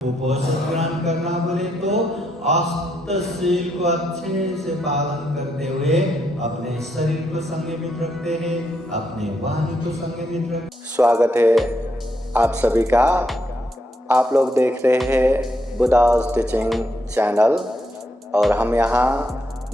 कुपोषण ग्रहण करना बोले तो अष्टशील को अच्छे से पालन करते हुए अपने शरीर को संयमित रखते हैं, अपने वाणी को संयमित रखते। स्वागत है आप सभी का। आप लोग देख रहे हैं बुद्धास टीचिंग चैनल और हम यहाँ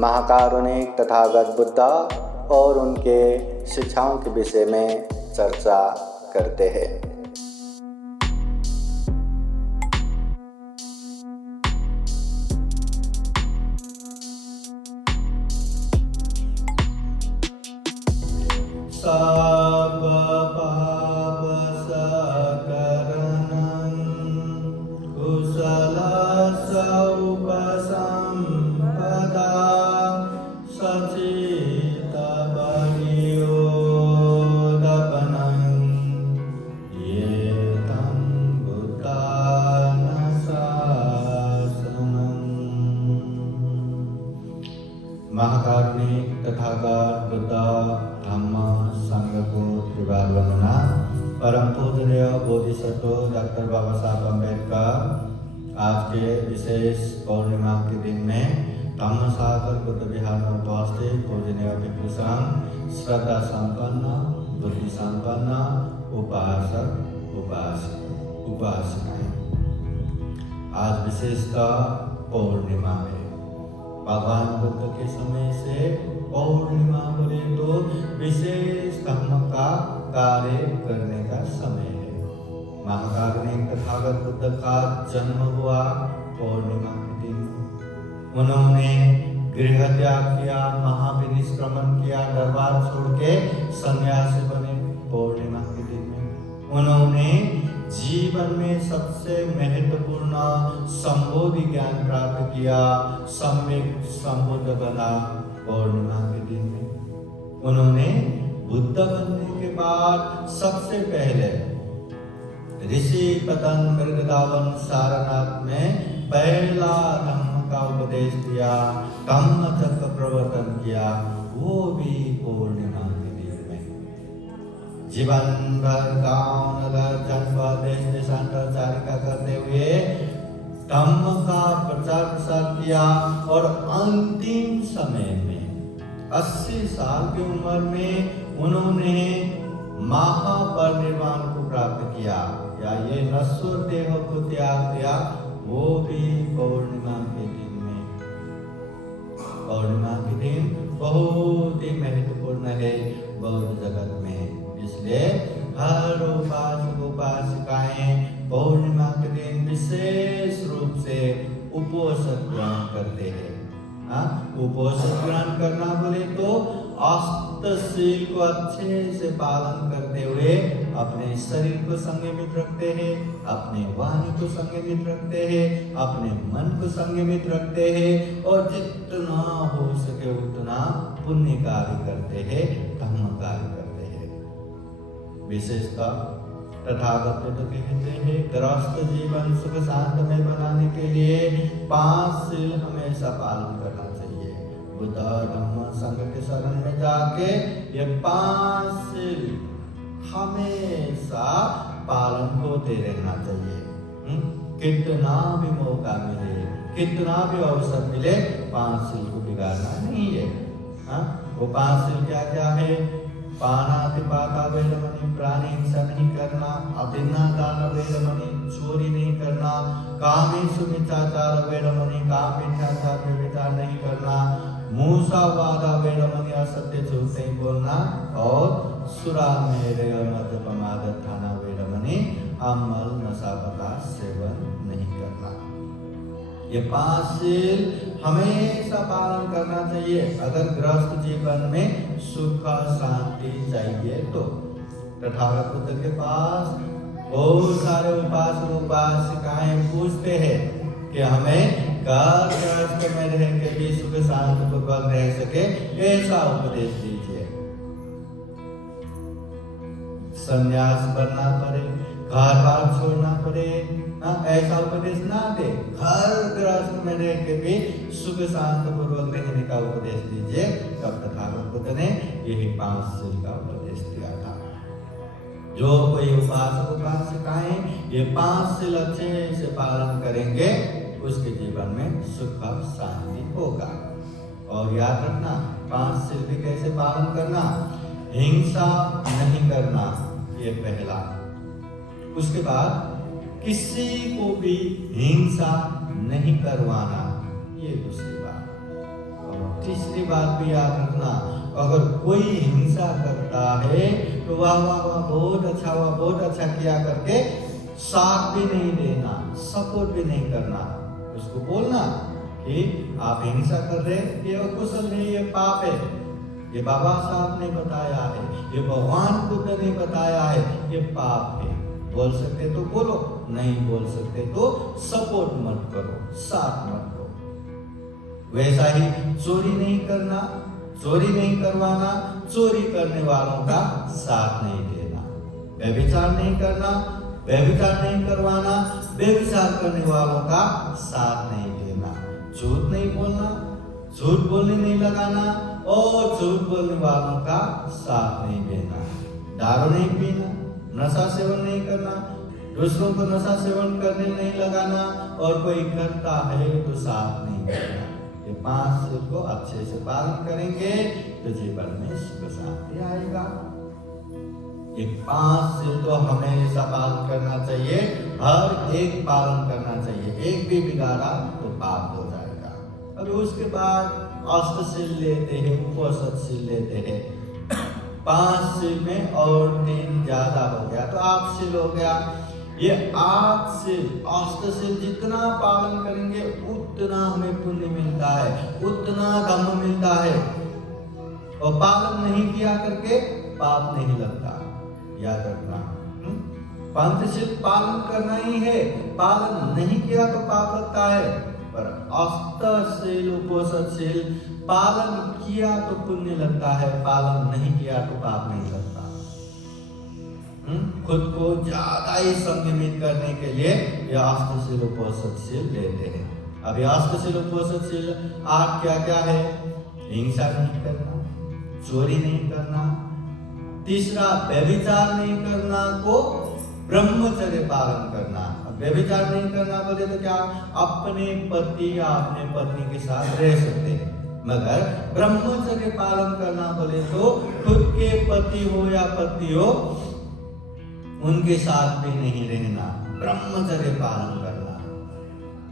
महाकारुणिक तथागत बुद्धा और उनके शिक्षाओं के विषय में चर्चा करते हैं। सब पाप सकरणं कुशल उपसंपदा सचित बलियोदपनं ये तं बुद्धान शासनम्। महाकारुणिक तथागत बुद्धा धम्म संघ को त्रिवार वंदना। परम पूजनीय बोधिसत्व डॉक्टर बाबा साहब अम्बेडकर आज के विशेष पौर्णिमा के दिन में धम्म सागर बुद्ध विहार में उपस्थित पूजनीय भिक्षु संघ, श्रद्धा संपन्न, बुद्धि संपन्न उपासक उपासिकाएं, आज विशेषतः पौर्णिमा है। भगवान बुद्ध के समय से पौर्णिमा बोले तो विशेष धर्म का कार्य करने का समय है। महाकारुणिक तथागत बुद्ध का जन्म हुआ पौर्णिमा के दिन। उन्होंने गृह त्याग किया, महाविनिष्क्रमण किया, दरबार छोड़ के सन्यासी बने पौर्णिमा के दिन में। उन्होंने जीवन में सबसे महत्वपूर्ण संबोधि ज्ञान प्राप्त किया, सम्यक संबुद्ध बना पौर्णिमा के दिन में। उन्होंने बुद्ध बनने के बाद सबसे पहले ऋषि पतन वृंदावन सारनाथ में पहला धम्म का उपदेश दिया, धम्म चक्र प्रवर्तन किया, वो भी पौर्णिमा के दिन में। जीवन भर गांव नगर जनपद देश देशांतर चारिका करते हुए धम्म का प्रचार प्रसार किया और अंतिम समय में 80 साल की उम्र में उन्होंने महापरिनिर्वाण को प्राप्त किया, या ये नश्वर देह को त्याग दिया, वो भी पौर्णिमा के दिन में। पौर्णिमा के दिन बहुत ही महत्वपूर्ण है बौद्ध जगत में, इसलिए हर उपासक उपासिकाएं पौर्णिमा के दिन विशेष रूप से उपवास ग्रहण करते हैं। उपवास ग्रहण करना बोले तो अष्टशील को अच्छे से पालन करते हुए अपने शरीर को संयमित रखते हैं, अपने वाणी को संयमित रखते हैं, अपने मन को संयमित रखते हैं और जितना हो सके उतना पुण्य कार्य करते हैं, धर्म कार्य करते हैं। विशेषतः तथागत बुद्ध कहते हैं गृहस्थ जीवन सुख शांतमय बनाने के लिए 5 शील हमेशा पालन करना चाहिए। बुद्ध धम्म संघ के शरण में जाके ये 5 शील हमेशा पालन होते रहना चाहिए। कितना भी मौका मिले, कितना भी अवसर मिले, 5 शील को बिगाड़ना नहीं है। वो 5 शील क्या क्या है? पानातिपाता वेदमणि, प्राणी हिंसा नहीं करना, अभिन्नादान वेदमणि, चोरी नहीं करना, कामेषु मिथ्याचार वेदमणि, काम मिथ्याचार व्यभिचार नहीं करना, मूसावादा वेदमणि, असत्य झूठ नहीं बोलना, और सुरा मेरे मद्यपमादत्थाना वेदमणि, अमल नशा का सेवन नहीं करना। ये 5 शील हमेशा पालन करना चाहिए अगर गृहस्थ जीवन में सुख शांति चाहिए तो। तथागत बुद्ध के पास बहुत सारे उपासक उपासिकाएं पूछते हैं कि हमें घर गृहस्थ में रह के भी सुख शांति पूर्वक रह सके, ऐसा उपदेश दीजिए। संन्यास करना पड़े, घर बार छोड़ना पड़े, ऐसा उपदेश ना दे। घर गृहस्थ में रह के भी सुख शांत पूर्वक रहने का उपदेश दीजिए। तब तथागत बुद्ध ने यही 5 शील का उपदेश दिया था। जो कोई उपासक उपासिकाएं ये 5 सील अच्छे से पालन करेंगे उसके जीवन में सुख और शांति होगा। और याद रखना 5 सील भी कैसे पालन करना, हिंसा नहीं करना ये पहला, उसके बाद किसी को भी हिंसा नहीं करवाना ये दूसरी बात, और तीसरी बात भी याद रखना अगर कोई हिंसा करता है तो वाह वाह वाह बहुत अच्छा हुआ बहुत अच्छा किया करके साथ भी नहीं देना, सपोर्ट भी नहीं करना, उसको बोलना कि आप हिंसा कर रहे ये अकुशल नहीं, ये पाप है, ये बाबा साहब ने बताया है, ये भगवान बुद्ध ने बताया है, ये पाप है। बोल सकते तो बोलो, नहीं बोल सकते तो सपोर्ट मत करो, साथ मत दो। वैसा ही चोरी नहीं करना, चोरी नहीं करवाना, चोरी करने वालों का साथ नहीं देना, व्यभिचार नहीं करना, व्यभिचार नहीं करवाना, व्यभिचार करने वालों का साथ नहीं देना, झूठ नहीं बोलना, झूठ बोलने नहीं लगाना और झूठ बोलने वालों का साथ नहीं देना, दारू नहीं पीना, नशा सेवन नहीं करना, दूसरों को नशा सेवन करने नहीं लगाना और कोई करता है तो साथ नहीं देना। ये 5 सील को अच्छे से पालन करेंगे तो जीवन में सुख शांति आएगा। ये 5 सील तो हमेशा पालन करना चाहिए, हर एक पालन करना चाहिए, एक भी बिगाड़ा तो पाप हो जाएगा। और उसके बाद अष्टसील लेते हैं, उपवसतशील लेते हैं, 5 सील में और 3 ज्यादा हो गया तो 8 सील हो गया। ये 8 सील अष्टसील जितना पालन करेंगे उतना हमें पुण्य मिलता है, उतना धर्म मिलता है, और पालन नहीं किया करके पाप नहीं लगता, याद रखना। पंचशील पालन करना ही है, पालन नहीं किया तो पाप लगता है, पर अष्टसील उपवसतशील पालन किया तो पुण्य लगता है, पालन नहीं किया तो पाप नहीं लगता। खुद को ज्यादा ही संयमित करने के लिए ये अष्टसील उपवसतशील लेते हैं। अभी अष्टसील उपवसतशील 8 क्या क्या है, हिंसा नहीं करना, चोरी नहीं करना, तीसरा व्यभिचार नहीं करना को ब्रह्मचर्य पालन करना। व्यभिचार नहीं करना बोले तो क्या, अपने पति या अपने पत्नी के साथ रह सकते हैं, मगर ब्रह्मचर्य पालन करना बोले तो खुद के पति हो या पत्नी हो उनके साथ भी नहीं रहना, ब्रह्मचर्य पालन करना।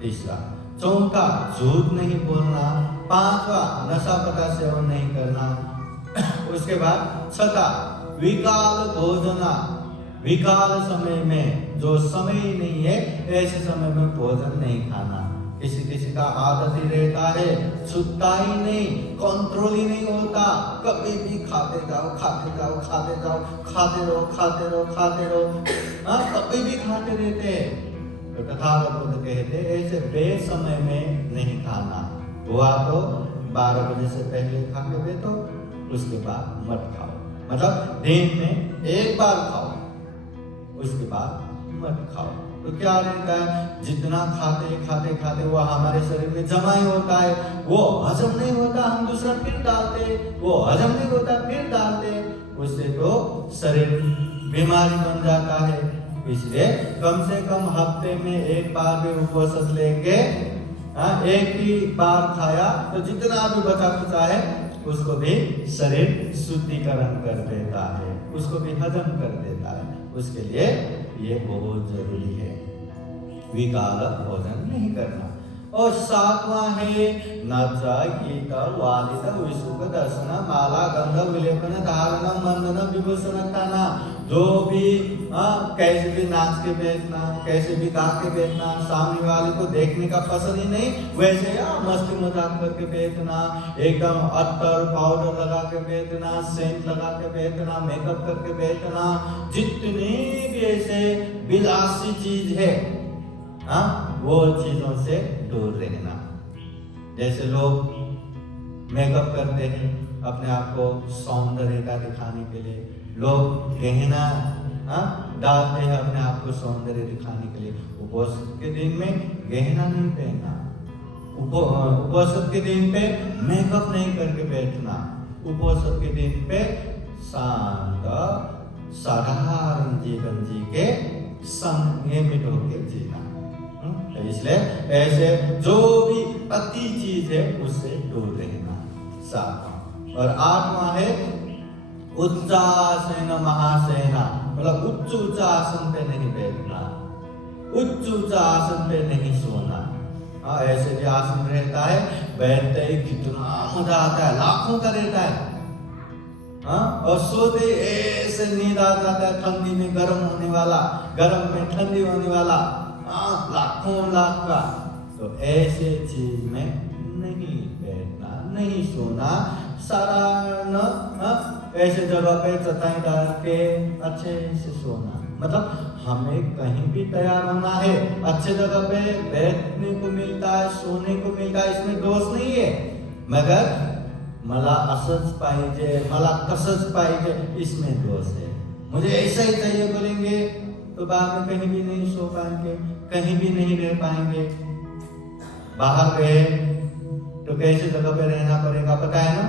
तीसरा, चौथा झूठ नहीं बोलना, 5वां नशा पता सेवन नहीं करना, उसके बाद 6था विकाल भोजना, विकाल समय में जो समय ही नहीं है ऐसे समय में भोजन नहीं खाना। किसी किसी का आदत ही रहता है, छूटता ही नहीं, कंट्रोल ही नहीं होता, कभी भी खाते जाओ खाते जाओ खाते जाओ, खाते रहो खाते रहो खाते रहो, कभी भी खाते रहते हैं। तो तथागत बुद्ध कहते ऐसे बेसमय में नहीं खाना, हुआ तो 12 बजे से पहले खा के बैठो, उसके बाद मत खाओ, मतलब दिन में एक बार खाओ, उसके बाद मत खाओ। तो क्या रहता है, जितना खाते खाते खाते वो हमारे शरीर में जमा ही होता है, वो हजम नहीं होता, हम दूसरा फिर डालते, वो हजम नहीं होता फिर डालते, उससे तो शरीर बीमारी बन जाता है। इसलिए कम से कम हफ्ते में एक बार भी उपवास लेके एक ही बार खाया तो जितना भी बचा खुचा है उसको भी शरीर शुद्धिकरण कर देता है, उसको भी हजम कर देता है। उसके लिए ये बहुत जरूरी है, विकाल भोजन नहीं करना। और 7वां है नच गीत वालित विशुक दर्शन माला गंध विलेपन धारण मंदन विभूषण खाना। जो भी कैसे भी नाच के बैठना, कैसे भी गा के बैठना, सामने वाले को देखने का पसंद ही नहीं, वैसे मस्ती मजाक करके बैठना, एकदम अत्तर पाउडर लगा के बैठना, सेंट लगा के बैठना, मेकअप करके बैठना, जितनी भी ऐसे विलासी चीज है वो चीजों से दूर रहना। जैसे लोग मेकअप करते हैं अपने आप को सौंदर्यता दिखाने के लिए, लोग गहना डालते हैं अपने आप को सौंदर्य दिखाने के लिए। उपवास के दिन में गहना नहीं पहनना, उपवास के दिन पे मेकअप नहीं करके बैठना, उपवास के दिन पे शांत साधारण जीवन जी के संयमित होकर जीना। तो इसलिए ऐसे जो भी अति चीज है उससे दूर रहना। 7वां और 8वां है उच्चासन महासेना, मतलब उच्च आसन पे नहीं बैठना, उच्च आसन पे नहीं सोना। ऐसे भी आसन रहता है, बैठते ही कितना मजा आता है, लाखों का रहता है। और सोते ऐसे नींद आ जाता है, ठंडी में गर्म होने वाला, गर्म में ठंडी होने वाला, लाखों लाख का। तो ऐसे चीज में नहीं बैठना, नहीं सोना, सारा ऐसे जगह पे चटाई डाल के अच्छे से सोना। मतलब हमें कहीं भी तैयार होना है, अच्छे जगह पे बैठने को मिलता है, सोने को मिलता है, इसमें दोष नहीं है। मगर मला असच पाहिजे, मला तसच पाहिजे, इसमें दोष है। मुझे ऐसा ही चाहिए बोलेंगे तो बाद में कहीं भी नहीं सो पाएंगे, कहीं भी नहीं रह पाएंगे। बाहर गए तो कैसे जगह पे रहना पड़ेगा पता है ना?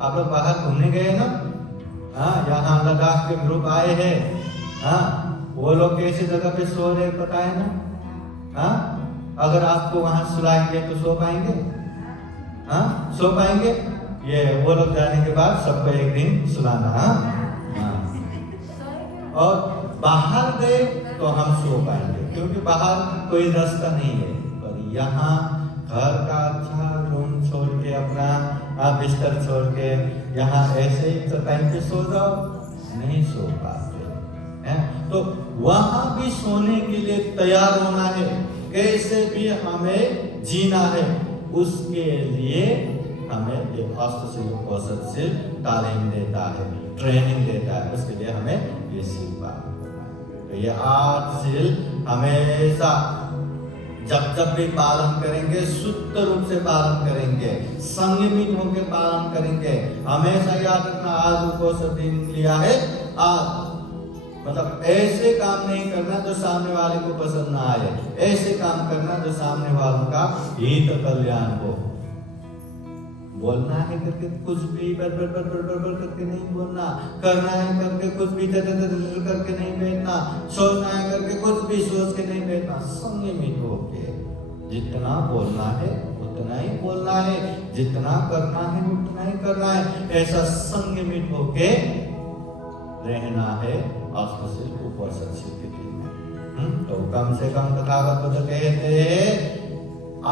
आप लोग बाहर घूमने गए ना? यहाँ लद्दाख के ग्रुप आए हैं, वो लोग कैसे जगह पे सो रहे पता है ना? अगर आपको वहां सुलाएंगे तो सो पाएंगे? सो पाएंगे? ये वो लोग जाने के बाद सबको एक दिन सुलाना। और बाहर गए तो हम सो पाएंगे, क्योंकि बाहर कोई रास्ता नहीं है। पर यहाँ घर का अच्छा रूम छोड़ के, अपना बिस्तर छोड़ के, यहाँ ऐसे ही चटाई पे सो जाओ, नहीं सो पाते हैं। तो वहां भी सोने के लिए तैयार होना है, कैसे भी हमें जीना है। उसके लिए हमें एक अष्टसिल औषधशील तालीम देता है, ट्रेनिंग देता है। उसके लिए हमें ये सील पालन करना है। तो ये 8 सील हमेशा जब भी पालन करेंगे, शुद्ध रूप से पालन करेंगे, संयमित होकर पालन करेंगे। हमेशा याद रखना, आज उपवास दिन लिया है, आज मतलब ऐसे काम नहीं करना जो सामने वाले को पसंद ना आए, ऐसे काम करना जो सामने वालों का हित कल्याण हो। बोलना है करके कुछ भी बड़ करके नहीं बोलना, करना है करके कुछ भी करके नहीं बैठना, सोचना है करके कुछ भी सोच के नहीं बैठना। संयमित होके जितना बोलना है उतना ही बोलना है, जितना करना है उतना ही करना है। ऐसा संयमित होके रहना है अष्टसिल उपवासशील के दिन में। तो कम से कम तथागत बुद्ध कहते हैं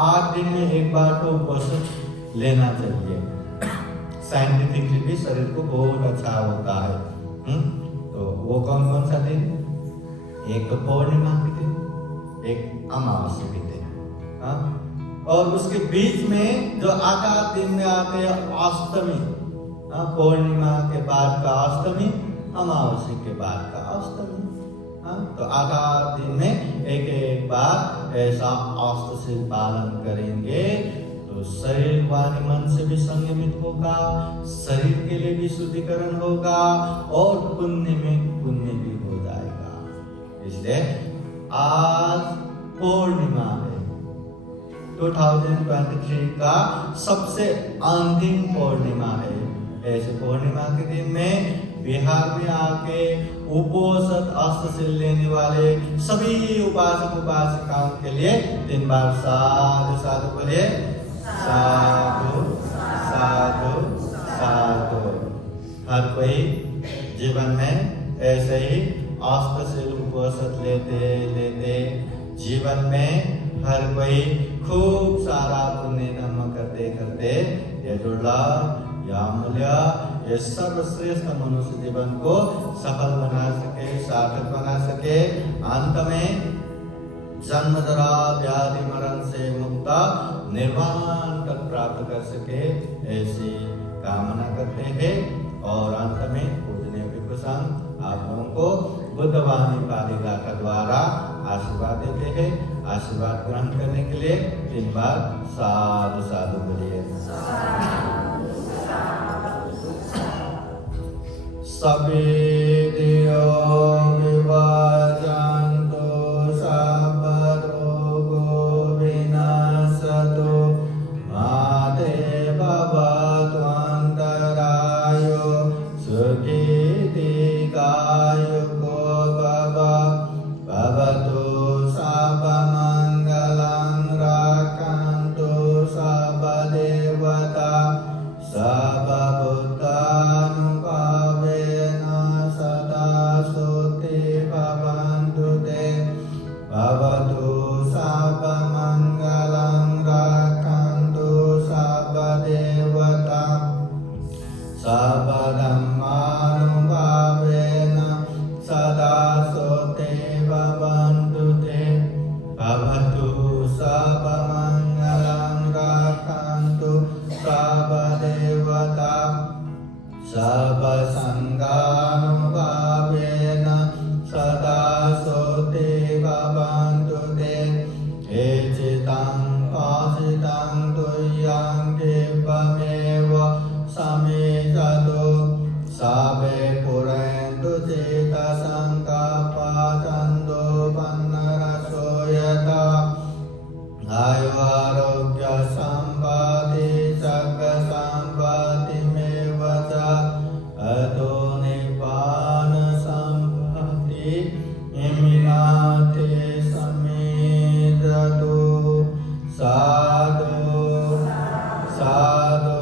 8 दिन में एक बार तो उपवास लेना चाहिए। साइंटिफिकली भी शरीर को बहुत अच्छा होता है। तो वो कौन कौन सा दिन? एक तो पौर्णिमा के दिन, एक अमावस्या के दिन, और उसके बीच में जो आधा दिन में आते हैं अष्टमी, पौर्णिमा के बाद का अष्टमी, अमावस्या के बाद का अष्टमी। तो आधा दिन में एक बार ऐसा अष्टसिल पालन करेंगे तो शरीर वाणी मन से भी संयमित होगा, शरीर के लिए भी शुद्धिकरण होगा और पुण्य में पुण्य भी हो जाएगा। इसलिए आज पूर्णिमा है, 2023 का सबसे अंतिम पूर्णिमा है। ऐसे पूर्णिमा के दिन में बिहार में आके उपोषित अष्टसिल लेने वाले सभी उपासक उपासिकाओं के लिए 3 बार साधु साधु बोलिए, साधु साधु साधु। हर कोई जीवन में ऐसे ही अष्टसिल उपोषित लेते लेते जीवन में हर कोई खूब सारा पुण्य धर्म करते करते ये दुर्लभ या अमूल्य ये सर्वश्रेष्ठ मनुष्य जीवन को सफल बना सके, सार्थक बना सके, अंत में जन्म जरा व्याधि मरण से मुक्त निर्वाण तक प्राप्त कर सके, ऐसी कामना करते हैं। और अंत में पूजनीय भिक्षु संघ आप लोगों को बुद्धवाणी पाली गाथा द्वारा आशीर्वाद देते हैं। आशीर्वाद ग्रहण करने के लिए 3 बार साधु साधु बोलिए। सवेदयो विवर्जन्तु सर्वरोगो विनाशतु मा ते भवत्वन्तरायो सुखी दीर्घायु चितं पासितं तुय्यं केवमेव समेजतु सावे पुरन्तु चेतसङ्कपा पन्नरसो यथा आयुरारोग्य सम्पत्ति सर्वसम्पत्तिमेव च अतो निब्बान सम्पत्ति इमिनाते समेदतु साधु साधु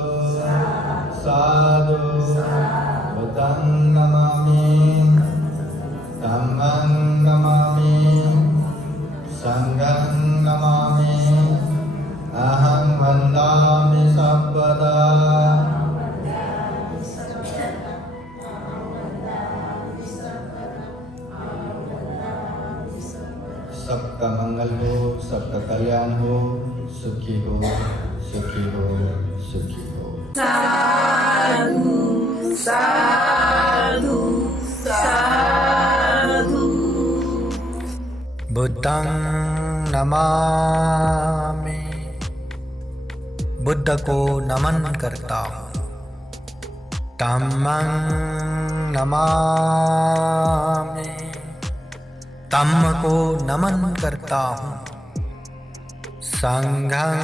साधु बुद्धं नमामि धम्मं नमामि संघं नमामि अहं वन्दामि सर्वदा सबका मंगल हो, सबका कल्याण हो, सुखी हो, सुखी हो, सुखी हो। साधु साधु साधु। बुद्धं नमामि, बुद्ध को नमन करता हूँ। धम्मं नमामि, धम्म को नमन करता हूँ। संघं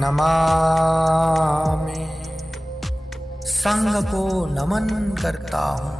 नमामि, संघ को नमन करता हूँ।